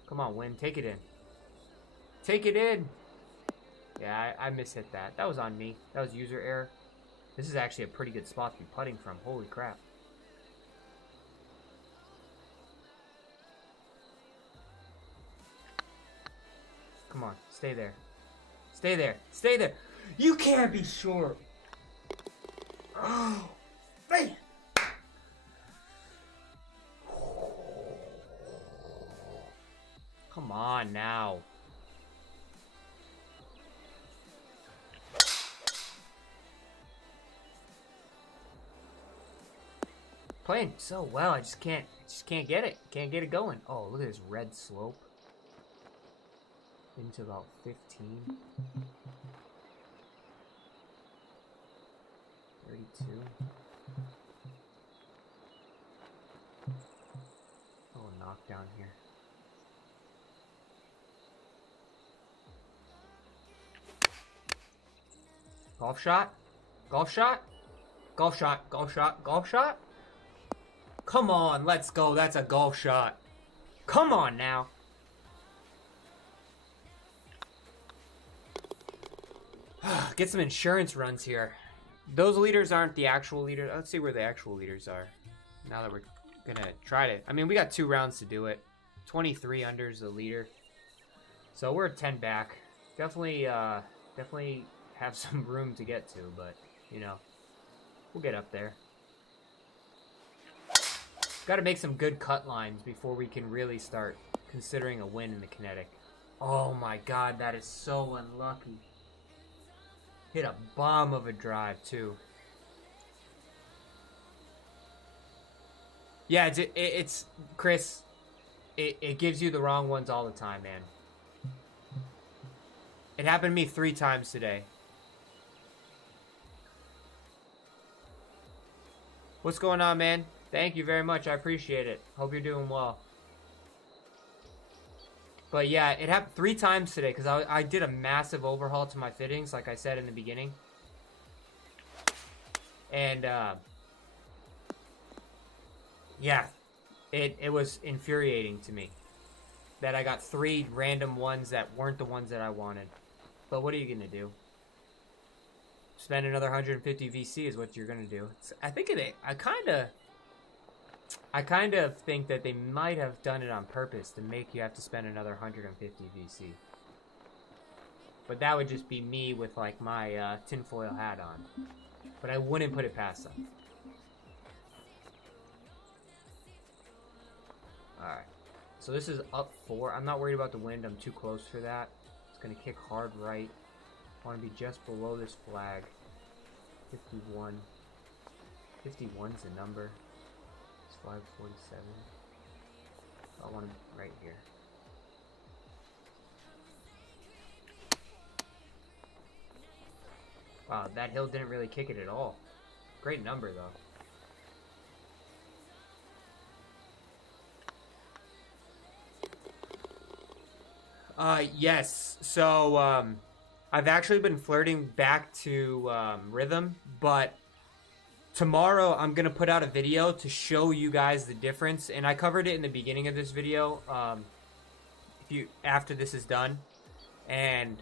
Come on, Win. Take it in. Take it in. Yeah, I mishit that. That was on me. That was user error. This is actually a pretty good spot to be putting from. Holy crap. Come on, stay there. Stay there. Stay there. You can't be sure. Oh, man. Come on now. Playing so well, I just can't get it. Can't get it going. Oh, look at this red slope. Into about 15. 32. Oh, knockdown here. Golf shot? Golf shot? Golf shot, golf shot, golf shot? Come on, let's go. That's a golf shot. Come on now. Get some insurance runs here. Those leaders aren't the actual leaders. Let's see where the actual leaders are. Now that we're gonna try to... I mean, we got 2 rounds to do it. 23 under is the leader. So we're 10 back. Definitely have some room to get to, but, you know, we'll get up there. Got to make some good cut lines before we can really start considering a win in the kinetic. Oh my god, that is so unlucky. Hit a bomb of a drive, too. Yeah, it's Chris, it gives you the wrong ones all the time, man. It happened to me 3 times today. What's going on, man? Thank you very much. I appreciate it. Hope you're doing well. But yeah, it happened 3 times today because I did a massive overhaul to my fittings, like I said in the beginning. And, yeah, it was infuriating to me that I got 3 random ones that weren't the ones that I wanted. But what are you going to do? Spend another 150 VC is what you're going to do. I think I kind of think that they might have done it on purpose to make you have to spend another 150 VC. But that would just be me with like my tinfoil hat on. But I wouldn't put it past them. Alright. So this is up 4. I'm not worried about the wind. I'm too close for that. It's going to kick hard right. I want to be just below this flag. 51. 51's the number. It's 547. I want to be right here. Wow, that hill didn't really kick it at all. Great number, though. Yes. So, I've actually been flirting back to rhythm, but tomorrow I'm gonna put out a video to show you guys the difference, and I covered it in the beginning of this video. After this is done, and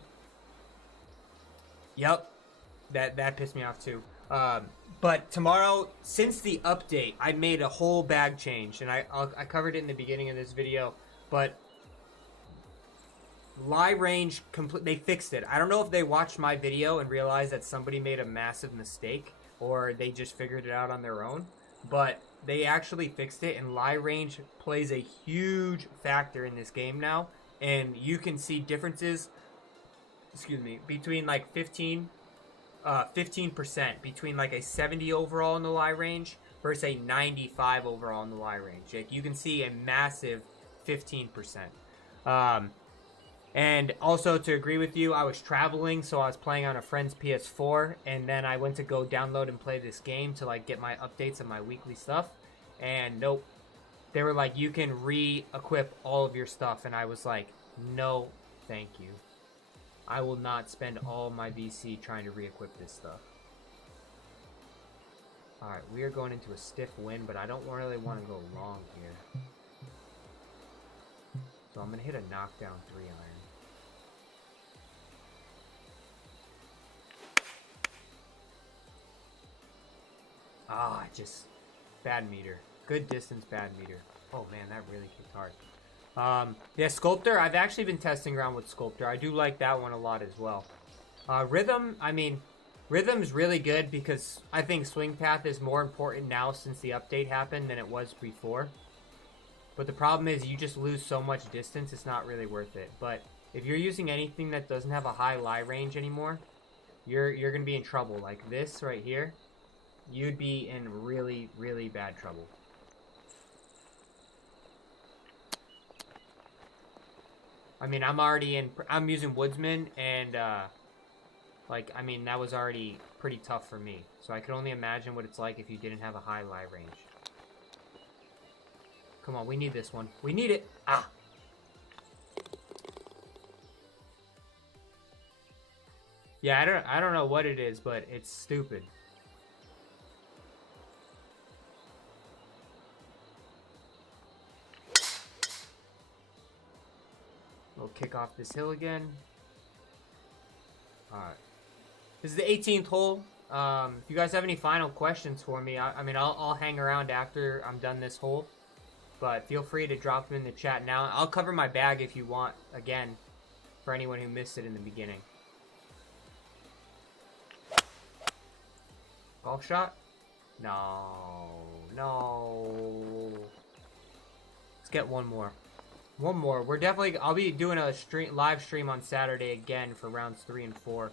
yep, that pissed me off too. But tomorrow, since the update, I made a whole bag change, and I covered it in the beginning of this video, but lie range they fixed it. I don't know if they watched my video and realized that somebody made a massive mistake, or they just figured it out on their own, but they actually fixed it, and lie range plays a huge factor in this game now, and you can see differences, between like 15% between like a 70 overall in the lie range versus a 95 overall in the lie range. Like, you can see a massive 15%. And also, to agree with you, I was traveling, so I was playing on a friend's PS4, and then I went to go download and play this game to like get my updates and my weekly stuff, and nope, they were like, you can re-equip all of your stuff, and I was like, no thank you, I will not spend all my VC trying to re-equip this stuff. Alright, we are going into a stiff wind, but I don't really want to go long here, so I'm going to hit a knockdown 3-iron. Ah, just bad meter. Good distance, bad meter. Oh man, that really kicked hard. Yeah, Sculptor, I've actually been testing around with Sculptor. I do like that one a lot as well. Rhythm, I mean, Rhythm's really good because I think Swing Path is more important now since the update happened than it was before. But the problem is you just lose so much distance, it's not really worth it. But if you're using anything that doesn't have a high lie range anymore, you're going to be in trouble. Like this right here, you'd be in really, really bad trouble. I mean, I'm using Woodsman, and, like, I mean, that was already pretty tough for me. So I could only imagine what it's like if you didn't have a high lie range. Come on, we need this one. We need it! Ah! Yeah, I don't know what it is, but it's stupid. We'll kick off this hill again. Alright. This is the 18th hole. If you guys have any final questions for me, I mean, I'll hang around after I'm done this hole. But feel free to drop them in the chat now. I'll cover my bag if you want, again, for anyone who missed it in the beginning. Golf shot? No. No. Let's get one more. One more. We're definitely... I'll be doing a live stream on Saturday again for rounds 3 and 4.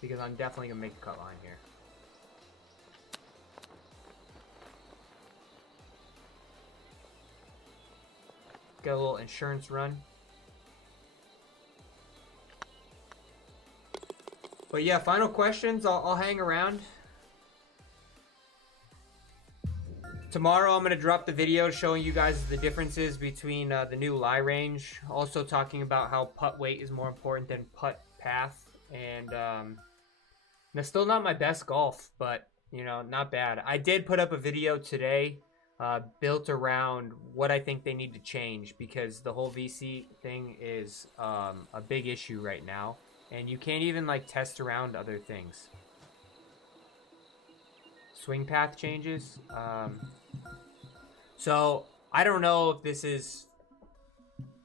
Because I'm definitely going to make the cut line here. Get a little insurance run. But yeah, final questions. I'll hang around. Tomorrow I'm going to drop the video showing you guys the differences between the new lie range. Also talking about how putt weight is more important than putt path. And that's still not my best golf, but, you know, not bad. I did put up a video today built around what I think they need to change, because the whole VC thing is a big issue right now. And you can't even, like, test around other things. Swing path changes. So, I don't know if this is...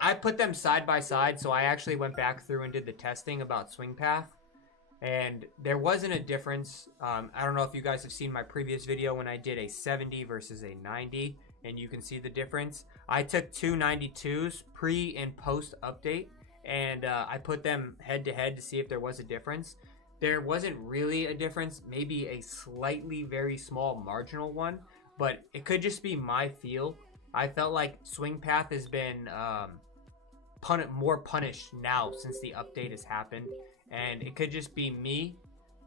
I put them side by side, so I actually went back through and did the testing about swing path. And there wasn't a difference. I don't know if you guys have seen my previous video when I did a 70 versus a 90. And you can see the difference. I took two 92s pre and post update. And I put them head to head to see if there was a difference. There wasn't really a difference. Maybe a slightly very small marginal one. But it could just be my feel. I felt like swing path has been more punished now since the update has happened. And it could just be me.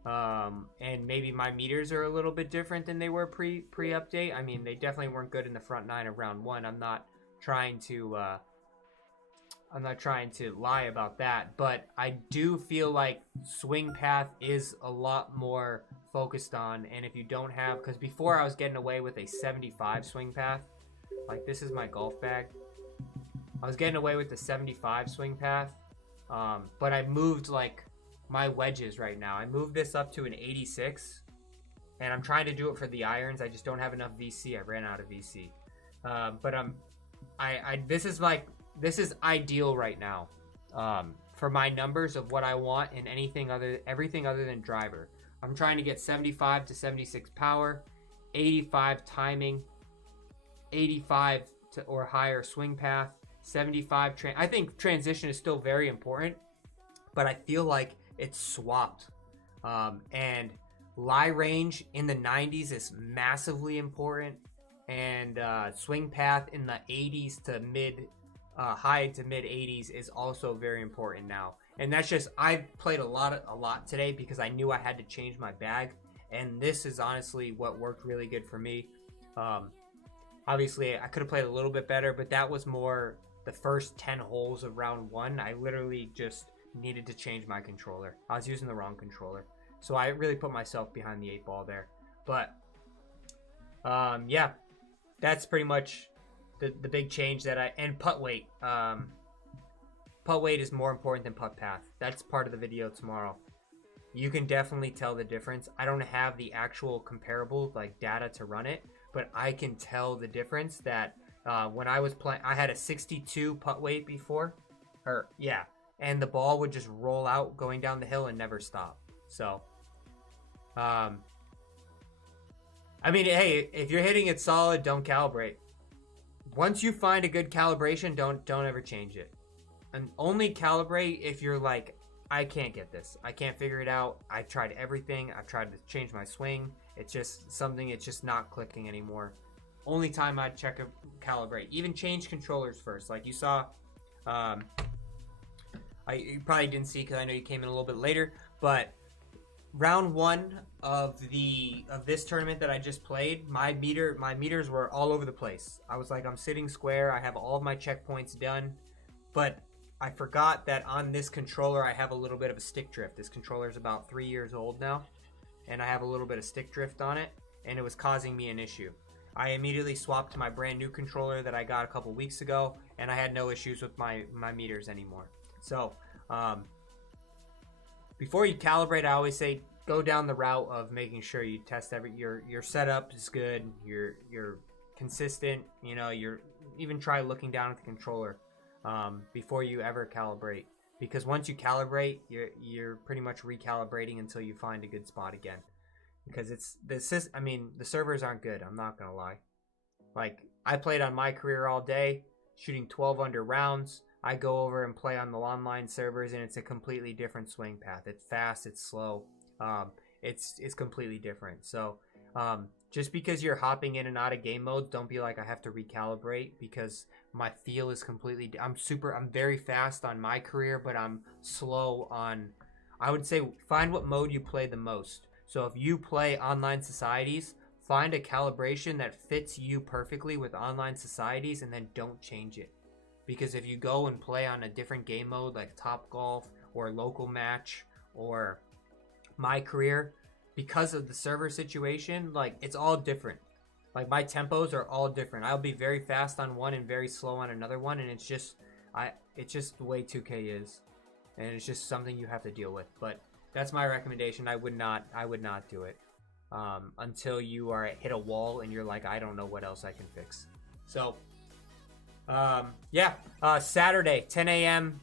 And maybe my meters are a little bit different than they were pre-update. I mean, they definitely weren't good in the front 9 of round 1. I'm not trying to lie about that, but I do feel like swing path is a lot more focused on. And if you don't have, because before I was getting away with a 75 swing path, like this is my golf bag. I was getting away with the 75 swing path, but I moved like my wedges right now. I moved this up to an 86, and I'm trying to do it for the irons. I just don't have enough VC. I ran out of VC, but this is ideal right now for my numbers of what I want in everything other than driver. I'm trying to get 75 to 76 power, 85 timing, 85 to or higher swing path, 75 I think transition is still very important, but I feel like it's swapped. And lie range in the 90s is massively important, and swing path in the 80s to high to mid 80s is also very important now. And that's just, I played a lot today because I knew I had to change my bag, and this is honestly what worked really good for me. Obviously I could have played a little bit better, but that was more the first 10 holes of round 1. I literally just needed to change my controller. I was using the wrong controller, so I really put myself behind the 8 ball there. But yeah, that's pretty much the big change and putt weight. Putt weight is more important than putt path. That's part of the video tomorrow. You can definitely tell the difference. I don't have the actual comparable like data to run it, but I can tell the difference that when I was playing, I had a 62 putt weight before, and the ball would just roll out going down the hill and never stop. So, I mean, hey, if you're hitting it solid, don't calibrate. Once you find a good calibration, don't ever change it. And only calibrate if you're like, I can't get this. I can't figure it out. I've tried everything. I've tried to change my swing. It's just something, it's just not clicking anymore. Only time I'd check a calibrate. Even change controllers first. Like you saw, you probably didn't see because I know you came in a little bit later, but round 1 of this tournament that I just played, my meters were all over the place. I was like, I'm sitting square. I have all of my checkpoints done, but I forgot that on this controller I have a little bit of a stick drift. This controller is about 3 years old now, and I have a little bit of stick drift on it, and it was causing me an issue. I immediately swapped to my brand new controller that I got a couple weeks ago, and I had no issues with my meters anymore. So before you calibrate, I always say go down the route of making sure you test your setup is good, you're consistent, you know, you're even try looking down at the controller before you ever calibrate, because once you calibrate, you're pretty much recalibrating until you find a good spot again. Because the servers aren't good, I'm not gonna lie. Like, I played on my career all day, shooting 12 under rounds. I go over and play on the online servers, and it's a completely different swing path. It's fast, it's slow, it's completely different. So just because you're hopping in and out of game mode, don't be like, I have to recalibrate, because my feel is completely, I'm very fast on my career, but I'm slow on, I would say, find what mode you play the most. So if you play online societies, find a calibration that fits you perfectly with online societies, and then don't change it. Because if you go and play on a different game mode like Top Golf or Local Match or My Career, because of the server situation, like, it's all different. Like, my tempos are all different. I'll be very fast on one and very slow on another one, and it's just the way 2K is, and it's just something you have to deal with. But that's my recommendation. I would not do it until you hit a wall and you're like, I don't know what else I can fix. So Saturday, 10 a.m.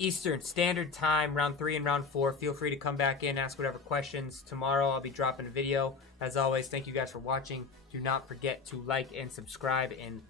Eastern Standard Time, round 3 and round 4. Feel free to come back in, ask whatever questions. Tomorrow I'll be dropping a video. As always, thank you guys for watching. Do not forget to like and subscribe, and